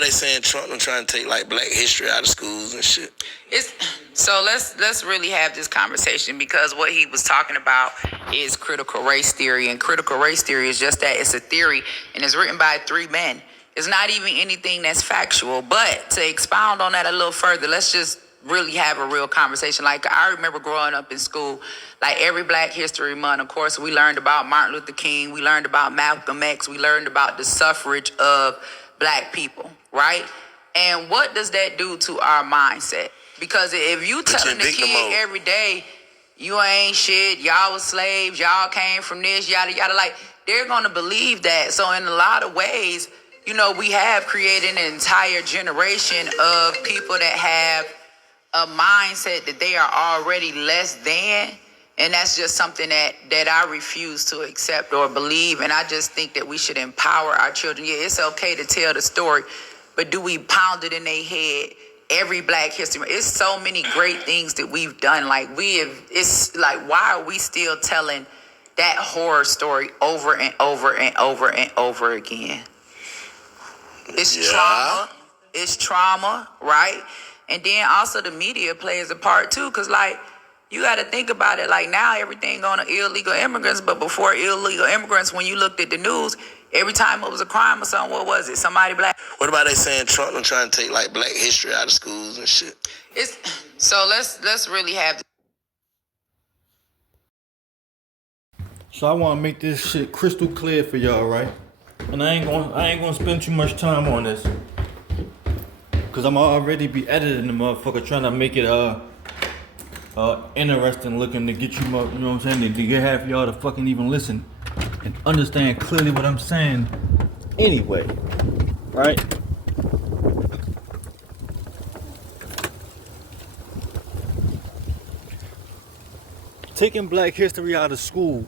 about they saying Trump done trying to take like black history out of schools and shit? So let's really have this conversation, because what he was talking about is critical race theory, and critical race theory is just that. It's a theory, and it's written by 3 men. It's not even anything that's factual. But to expound on that a little further, let's just really have a real conversation. Like, I remember growing up in school, like every Black History Month, of course, we learned about Martin Luther King, we learned about Malcolm X, we learned about the suffrage of Black people, right? And what does that do to our mindset? Because if you telling the kid every day, you ain't shit, y'all was slaves, y'all came from this, yada, yada, like, they're going to believe that. So in a lot of ways, you know, we have created an entire generation of people that have a mindset that they are already less than. And that's just something that I refuse to accept or believe. And I just think that we should empower our children. Yeah, it's okay to tell the story, but do we pound it in their head every Black History? It's so many great things that we've done. Like, it's like, why are we still telling that horror story over and over and over and over again? It's trauma, right? And then also the media plays a part too, because like, you got to think about it. Like, now everything on to illegal immigrants, but before illegal immigrants, when you looked at the news, every time it was a crime or something, what was it? Somebody Black. What about they saying Trump done trying to take like black history out of schools and shit? So let's really have. So I want to make this shit crystal clear for y'all, right? And I ain't gonna spend too much time on this, cause I'm already be editing the motherfucker, trying to make it interesting looking to get you, you know what I'm saying, to get half y'all to fucking even listen and understand clearly what I'm saying anyway, right? Taking Black history out of school,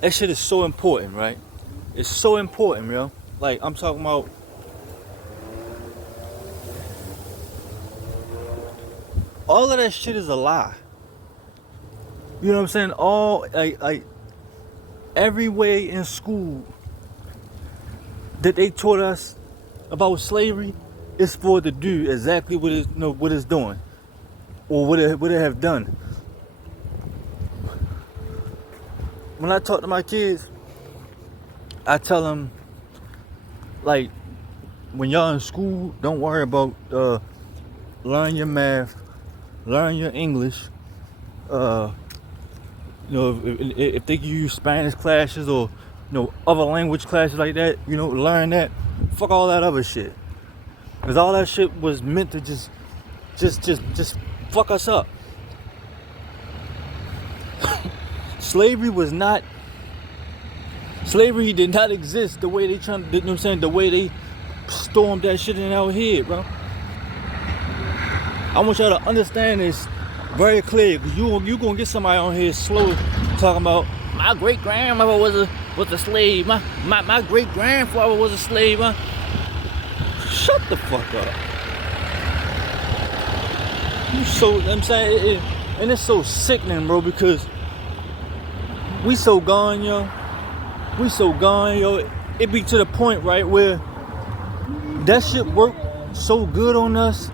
that shit is so important, right? It's so important, yo. Like, I'm talking about all of that shit is a lie. You know what I'm saying? All like every way in school that they taught us about slavery is for it to do exactly what it's doing, or what it have done. When I talk to my kids, I tell them, like, when y'all in school, don't worry about learn your math, learn your English. You know, if they give you Spanish classes or, you know, other language classes like that, you know, learn that. Fuck all that other shit, because all that shit was meant to just fuck us up. Slavery did not exist the way they trying to, you know what I'm saying, the way they stormed that shit in our head, bro. I want y'all to understand this very clear, because you gonna get somebody on here slow talking about my great grandmother was a slave, my great grandfather was a slave, huh? Shut the fuck up. I'm saying, and it's so sickening, bro, because we so gone, yo. It be to the point, right, where that shit worked so good on us,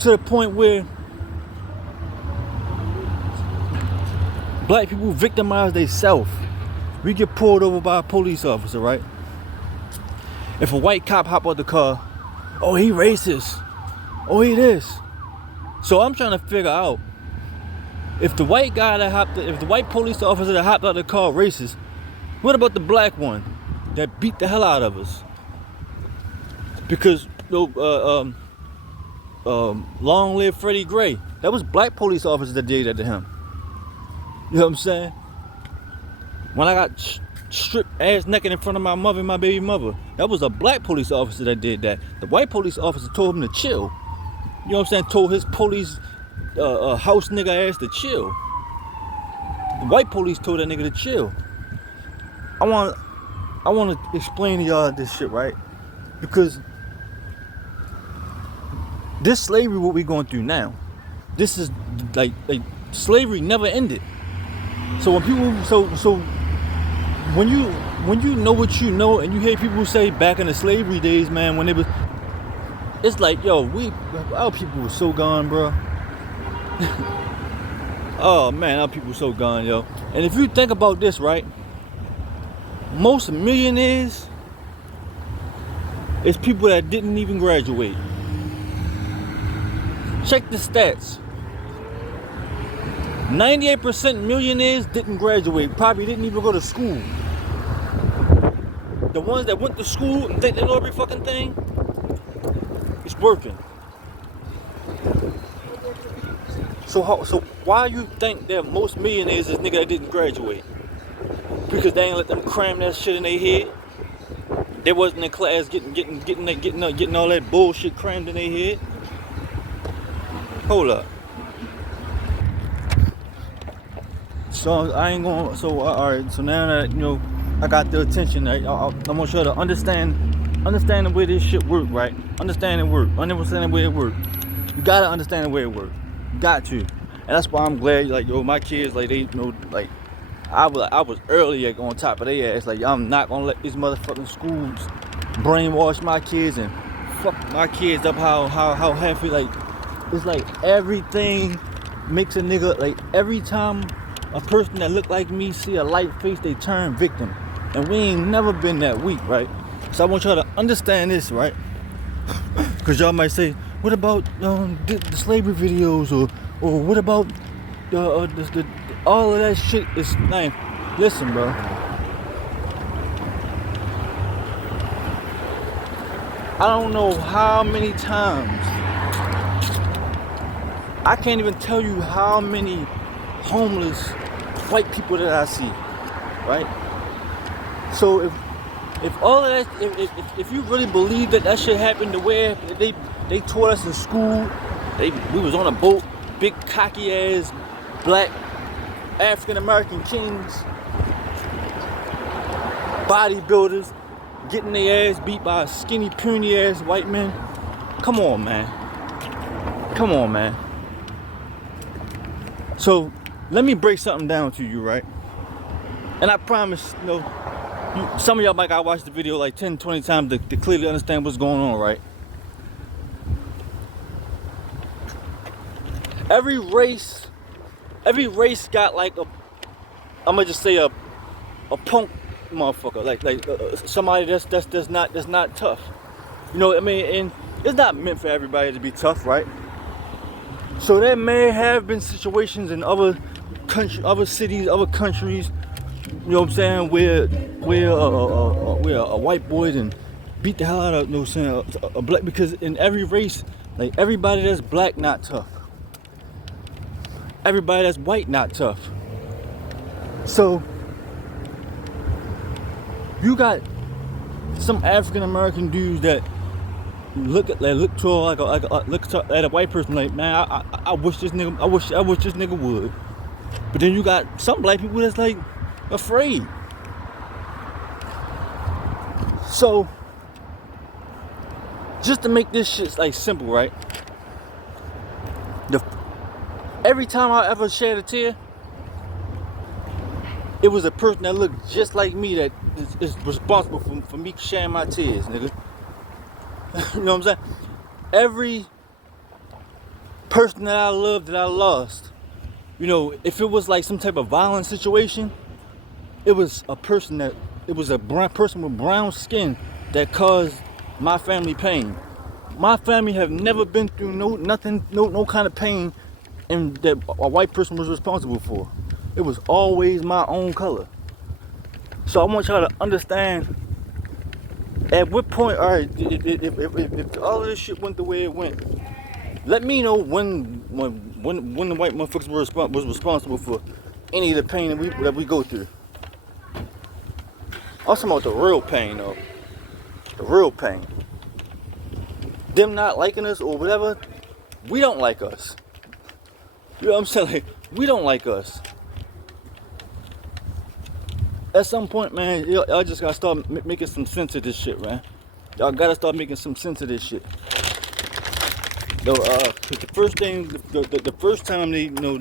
to the point where Black people victimize themselves. We get pulled over by a police officer, right? If a white cop hop out the car, oh, he racist, oh, he this. So I'm trying to figure out, if the white police officer that hopped out the car racist, what about the black one that beat the hell out of us? Because long live Freddie Gray. That was black police officers that did that to him. You know what I'm saying? When I got stripped ass naked in front of my mother and my baby mother, that was a black police officer that did that. The white police officer told him to chill. You know what I'm saying? Told his police house nigga ass to chill. The white police told that nigga to chill. I want to explain to y'all this shit, right? Because this slavery, what we going through now, this is like slavery never ended. So when people, so when you know what you know, and you hear people say back in the slavery days, man, when it was, it's like, yo, our people were so gone, bro. Oh man, our people so gone, yo. And if you think about this, right, most millionaires is people that didn't even graduate. Check the stats. 98% millionaires didn't graduate, probably didn't even go to school. The ones that went to school and think they know every fucking thing, it's working. So why you think that most millionaires is nigga that didn't graduate? Because they ain't let them cram that shit in their head. They wasn't in class getting all that bullshit crammed in their head. Hold up. So I ain't going. So all right. So now that you know, I got the attention. I want you to understand the way this shit work, right? Understand the way it work. You gotta understand the way it work. Got to. And that's why I'm glad. Like yo, my kids, like they you know, like I was early on top of their ass. Like I'm not gonna let these motherfucking schools brainwash my kids and fuck my kids up. How happy like it's like everything makes a nigga like every time. A person that look like me see a light face, they turn victim. And we ain't never been that weak, right? So I want y'all to understand this, right? Because y'all might say, what about the slavery videos? Or what about the all of that shit is nice. Listen, bro. I don't know how many times. I can't even tell you how many homeless white people that I see, right? So if all of that, if you really believe that shit happened the way they taught us in school, we was on a boat, big cocky ass black African American kings, bodybuilders, getting their ass beat by skinny puny ass white men. Come on, man. So let me break something down to you, right? And I promise, you know, some of y'all might gotta watch the video like 10, 20 times to clearly understand what's going on, right? Every race got like I'm gonna just say a punk motherfucker, like somebody that's not tough. You know what I mean? And it's not meant for everybody to be tough, right? So there may have been situations in other cities, other countries, you know what I'm saying, where a white boy and beat the hell out of, you know what I'm saying, a black, because in every race, like everybody that's black not tough. Everybody that's white not tough. So you got some African American dudes that look at a white person like, man, I wish this nigga would. But then you got some black people that's like afraid. So just to make this shit like simple, right? Every time I ever shed a tear, it was a person that looked just like me that is responsible for me shedding my tears, nigga. You know what I'm saying? Every person that I loved that I lost, you know, if it was like some type of violent situation, it was a person with brown skin that caused my family pain. My family have never been through no kind of pain and that a white person was responsible for. It was always my own color. So I want y'all to understand. At what point, all right, if all of this shit went the way it went, let me know when the white motherfuckers was responsible for any of the pain that we go through. I'm talking about the real pain, though. The real pain. Them not liking us or whatever, we don't like us. You know what I'm saying? Like, we don't like us. At some point, man, y'all just gotta start making some sense of this shit, man. Y'all gotta start making some sense of this shit. The first thing, the first time they, you know,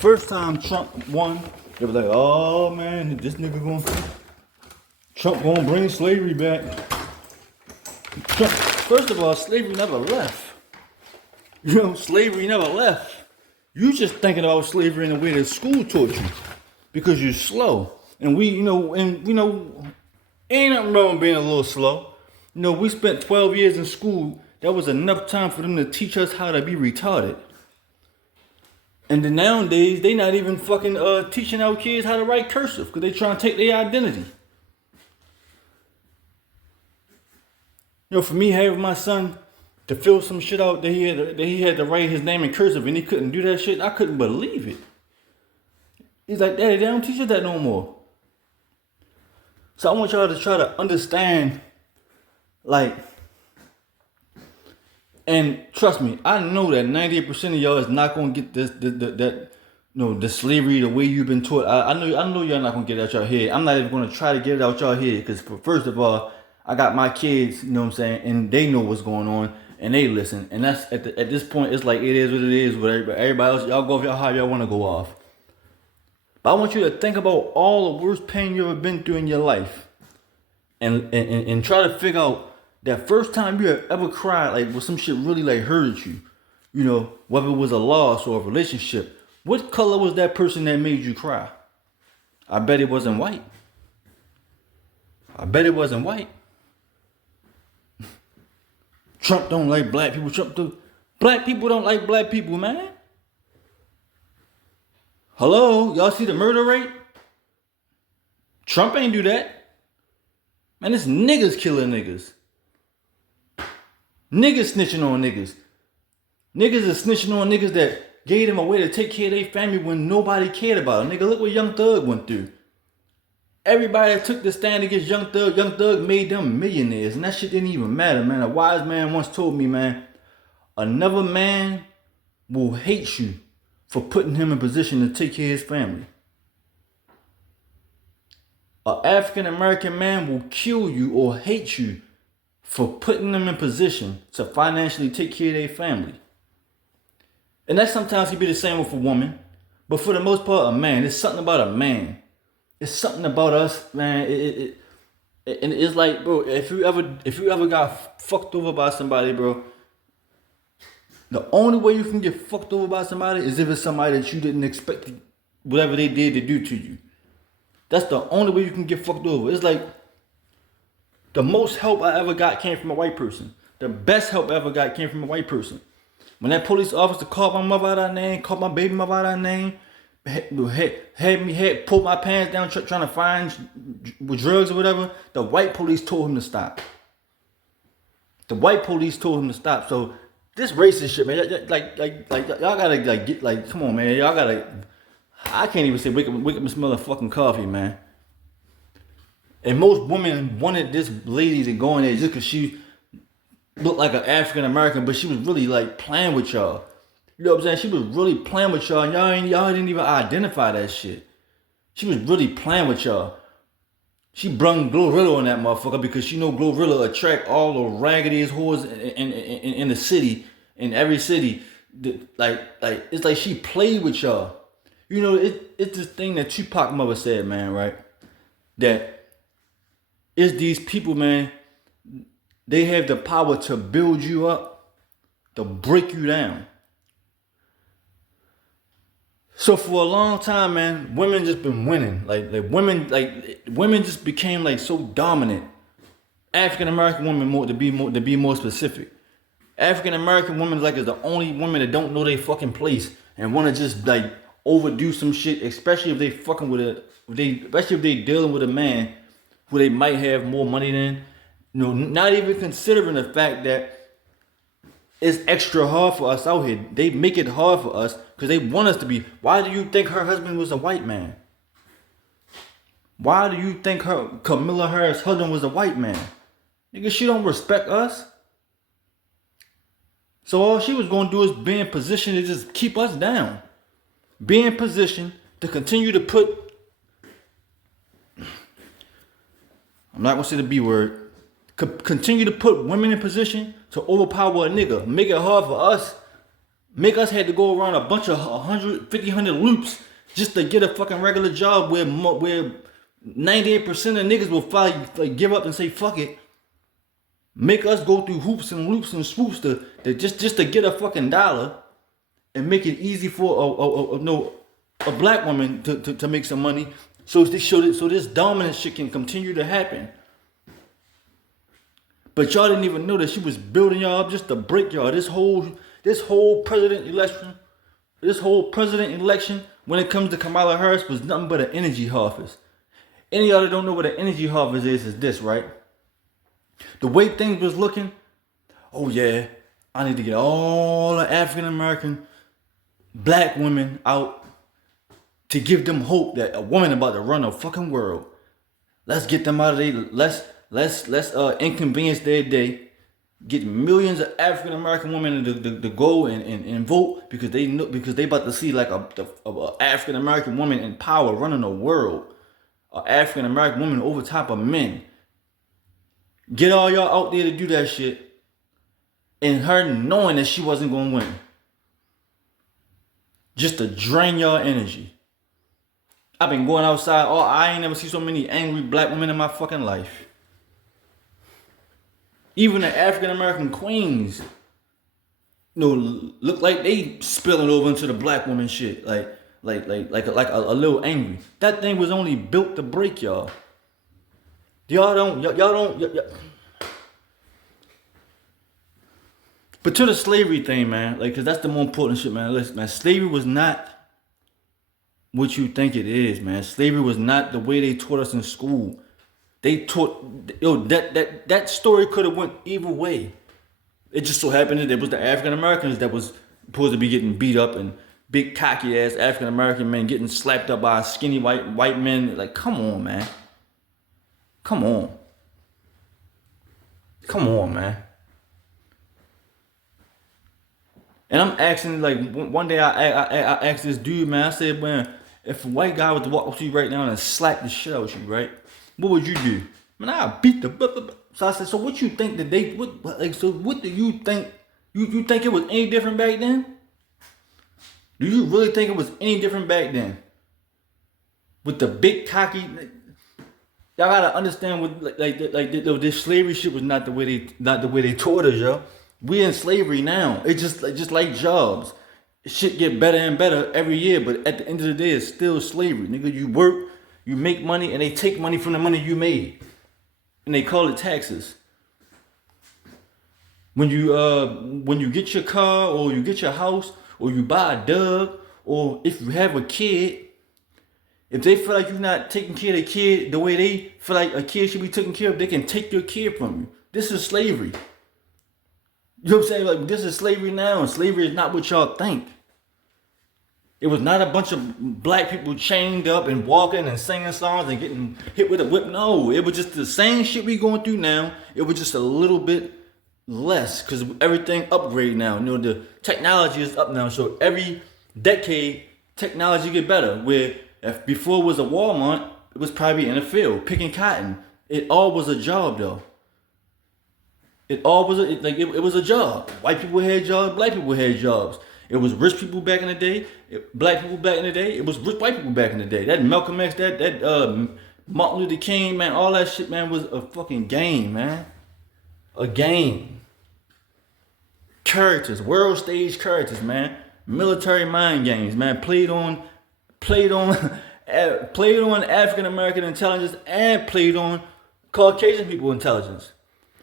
first time Trump won, They were like, oh man, this nigga Trump gonna bring slavery back. Trump, first of all, slavery never left. You know, slavery never left. You just thinking about slavery in the way that school taught you. Because you're slow. And ain't nothing wrong with being a little slow. You know, we spent 12 years in school. That was enough time for them to teach us how to be retarded. And then nowadays, they not even fucking teaching our kids how to write cursive because they trying to take their identity. You know, for me, having my son to fill some shit out that he had to write his name in cursive and he couldn't do that shit, I couldn't believe it. He's like, Daddy, they don't teach us that no more. So I want y'all to try to understand, like, and trust me, I know that 98% of y'all is not gonna get the slavery the way you've been taught. I know y'all not gonna get it out y'all head. I'm not even gonna try to get it out y'all head because first of all, I got my kids, you know what I'm saying, and they know what's going on and they listen. And that's at this point, it's like it is what it is. But everybody else, y'all go off how y'all want to go off. But I want you to think about all the worst pain you ever been through in your life, and try to figure out that first time you ever cried, like when some shit really like hurted you, you know, whether it was a loss or a relationship. What color was that person that made you cry? I bet it wasn't white. I bet it wasn't white. Trump don't like black people. Black people don't like black people, man. Hello, y'all see the murder rate? Trump ain't do that. Man, it's niggas killing niggas. Niggas snitching on niggas. Niggas are snitching on niggas that gave them a way to take care of their family when nobody cared about them. Nigga, look what Young Thug went through. Everybody that took the stand against Young Thug made them millionaires. And that shit didn't even matter, man. A wise man once told me, man, another man will hate you for putting him in position to take care of his family. An African American man will kill you or hate you for putting them in position to financially take care of their family. And that sometimes can be the same with a woman. But for the most part, a man. It's something about a man. It's something about us, man. And it's like, bro, if you ever got fucked over by somebody, bro, the only way you can get fucked over by somebody is if it's somebody that you didn't expect whatever they did to do to you. That's the only way you can get fucked over. It's like the most help I ever got came from a white person. The best help I ever got came from a white person. When that police officer called my mother out of her name, called my baby mother out of her name, had pulled my pants down trying to find with drugs or whatever, the white police told him to stop. The white police told him to stop. So this racist shit, man, like y'all gotta like get like, come on, man, y'all gotta. I can't even say wake up and smell of fucking coffee, man. And most women wanted this lady to go in there just because she looked like an African American, but she was really like playing with y'all. You know what I'm saying? She was really playing with y'all, and y'all didn't even identify that shit. She was really playing with y'all. She brung Glorilla on that motherfucker because she know Glorilla attract all the raggediest whores in the city, in every city. Like it's like she played with y'all. You know, it's this thing that Tupac mother said, man, right? That it's these people, man, they have the power to build you up, to break you down. So for a long time, man, women just been winning. Like women just became like so dominant. African American women to be more specific. African American women like is the only women that don't know they fucking place and want to just like overdo some shit, especially if they fucking especially if they dealing with a man who they might have more money than. You know, not even considering the fact that it's extra hard for us out here. They make it hard for us because they want us to be. Why do you think her husband was a white man? Why do you think Camilla Harris' husband was a white man? Nigga, she don't respect us. So all she was going to do is be in position to just keep us down. Be in position to continue to put, I'm not going to say the B word, continue to put women in position to overpower a nigga. Make it hard for us. Make us had to go around a bunch of 150 loops just to get a fucking regular job where 98% of niggas will finally like give up and say fuck it. Make us go through hoops and loops and swoops to just to get a fucking dollar, and make it easy for a black woman to make some money, so this dominant shit can continue to happen. But y'all didn't even know that she was building y'all up just to break y'all. This whole president election, when it comes to Kamala Harris, was nothing but an energy harvest. Any of y'all that don't know what an energy harvest is this, right? The way things was looking, oh yeah, I need to get all the African American black women out to give them hope that a woman about to run the fucking world. Let's get them out of there. Let's inconvenience their day. Get millions of African American women to go and vote because they about to see like a African American woman in power running the world. An African American woman over top of men. Get all y'all out there to do that shit, and her knowing that she wasn't gonna win, just to drain y'all energy. I've been going outside. Oh, I ain't never seen so many angry black women in my fucking life. Even the African American queens, look like they spilling over into the black woman shit, like a little angry. That thing was only built to break y'all. Y'all don't. But to the slavery thing, man, like, cause that's the more important shit, man. Listen, man, slavery was not what you think it is, man. Slavery was not the way they taught us in school. They taught, that story could have went either way. It just so happened that it was the African Americans that was supposed to be getting beat up, and big cocky ass African American men getting slapped up by skinny white men. Like, come on, man. Come on, man. And I'm asking, like, one day I asked this dude, man, I said, man, if a white guy was to walk up to you right now and slap the shit out of you, right? What would you do? Man, I'd beat the... So I said, so what you think that they... what do you think? You think it was any different back then? Do you really think it was any different back then? With the big cocky... Y'all gotta understand what this slavery shit was not the way they taught us, yo. We in slavery now. It's just like jobs. Shit get better and better every year, but at the end of the day, it's still slavery. Nigga, you work, you make money, and they take money from the money you made, and they call it taxes. When you get your car, or you get your house, or you buy a dog, or if you have a kid. If they feel like you're not taking care of the kid the way they feel like a kid should be taken care of, they can take your kid from you. This is slavery. You know what I'm saying? Like, this is slavery now, and slavery is not what y'all think. It was not a bunch of black people chained up and walking and singing songs and getting hit with a whip. No, it was just the same shit we going through now. It was just a little bit less because everything upgrade now. The technology is up now, so every decade technology get better. Where if before it was a Walmart, it was probably in a field picking cotton. It all was a job though. It was a job. White people had jobs, black people had jobs. It was rich people back in the day, black people back in the day. It was rich white people back in the day. That Malcolm X, that Martin Luther King, man, all that shit, man, was a fucking game, man. A game. Characters, world stage characters, man. Military mind games, man. Played on African American intelligence and played on Caucasian people intelligence.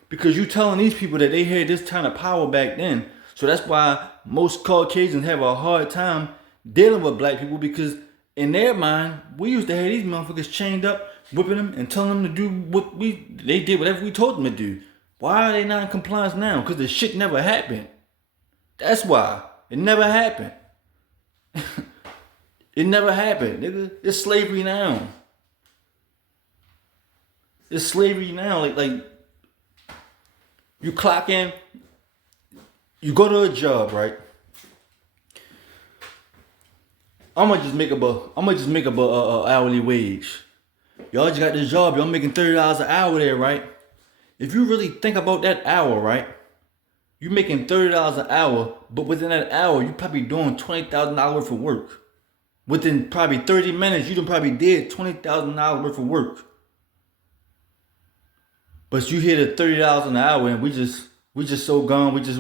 Because you telling these people that they had this kind of power back then. So that's why most Caucasians have a hard time dealing with black people, because in their mind, we used to have these motherfuckers chained up, whipping them and telling them to do they did whatever we told them to do. Why are they not in compliance now? Because the shit never happened. That's why. It never happened. It never happened, nigga. It's slavery now. It's slavery now. Like you clock in, you go to a job, right? I'm gonna just make up a hourly wage. Y'all just got this job. Y'all making $30 an hour there, right? If you really think about that hour, right? You making $30 an hour, but within that hour, you probably doing $20,000 worth of work. Within probably 30 minutes, you done probably did $20,000 worth of work. But you hit at $30 an hour, and we just so gone. We just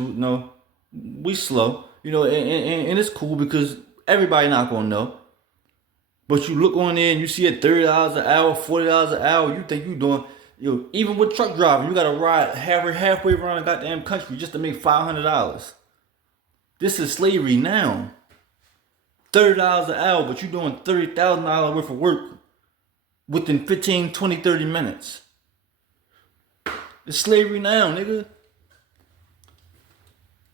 we slow. And it's cool because everybody not gonna know. But you look on there and you see at $30 an hour, $40 an hour, you think you doing, even with truck driving, you gotta ride halfway around the goddamn country just to make $500. This is slavery now. $30 an hour, but you doing $30,000 worth of work within 15, 20, 30 minutes. It's slavery now, nigga.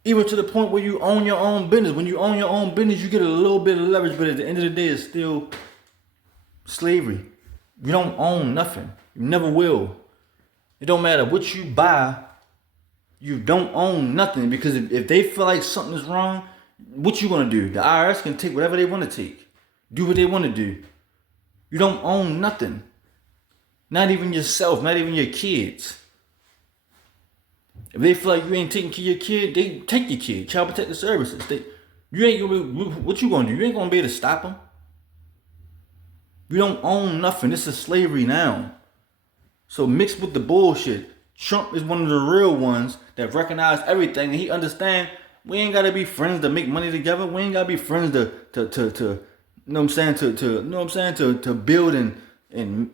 Even to the point where you own your own business. When you own your own business, you get a little bit of leverage, but at the end of the day, it's still slavery. You don't own nothing. You never will. It don't matter what you buy. You don't own nothing, because if they feel like something is wrong, what you gonna do? The IRS can take whatever they want to take. Do what they want to do. You don't own nothing. Not even yourself, not even your kids. If they feel like you ain't taking care of your kid, they take your kid. Child Protective Services. You ain't gonna be, what you gonna do? You ain't gonna be able to stop them. You don't own nothing. This is slavery now. So mixed with the bullshit, Trump is one of the real ones that recognize everything, and he understand we ain't gotta be friends to make money together. We ain't gotta be friends to you know what I'm saying, to build and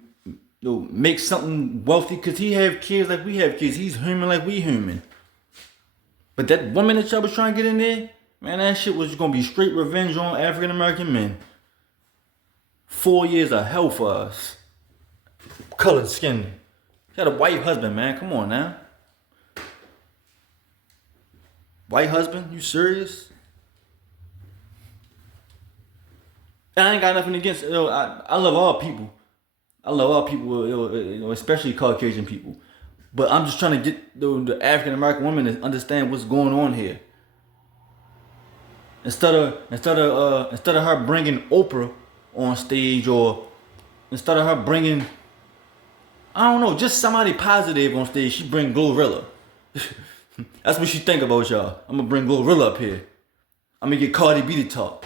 make something wealthy, because he have kids like we have kids. He's human like we human. But that woman that y'all was trying to get in there, man, that shit was gonna be straight revenge on African American men. 4 years of hell for us. Colored skin. She had a white husband, man. Come on now. White husband? You serious? I ain't got nothing against, I love all people. I love all people, especially Caucasian people. But I'm just trying to get the African American women to understand what's going on here. Instead of her bringing Oprah on stage, or instead of her bringing, I don't know, just somebody positive on stage, she bring Glorilla. That's what she think about, y'all. I'm gonna bring Glorilla up here. I'm gonna get Cardi B to talk.